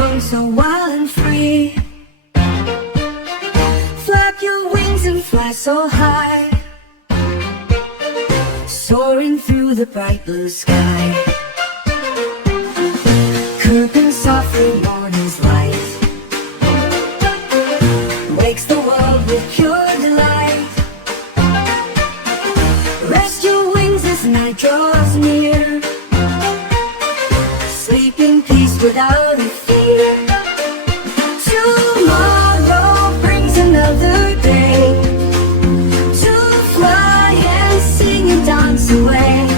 song so wild and free. Flap your wings and fly so high, soaring through the bright blue sky. Creeping softly, morning's light wakes the world with pure delight. Rest your wings as night draws near, sleep in peace without a fear. Tomorrow brings another day to fly and sing and dance away.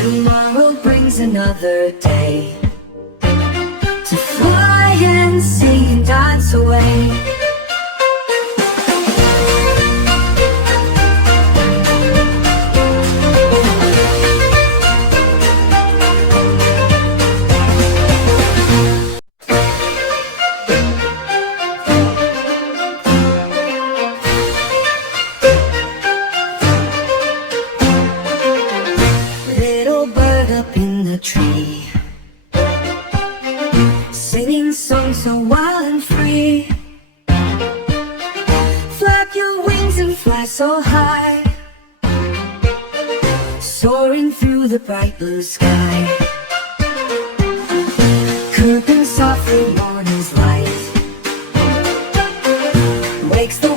Tomorrow brings another day to fly and sing and dance away. Little bird up in the tree, singing songs so wild and free. Flap your wings and fly so high, soaring through the bright blue sky. Creeping softly, morning's light wakes the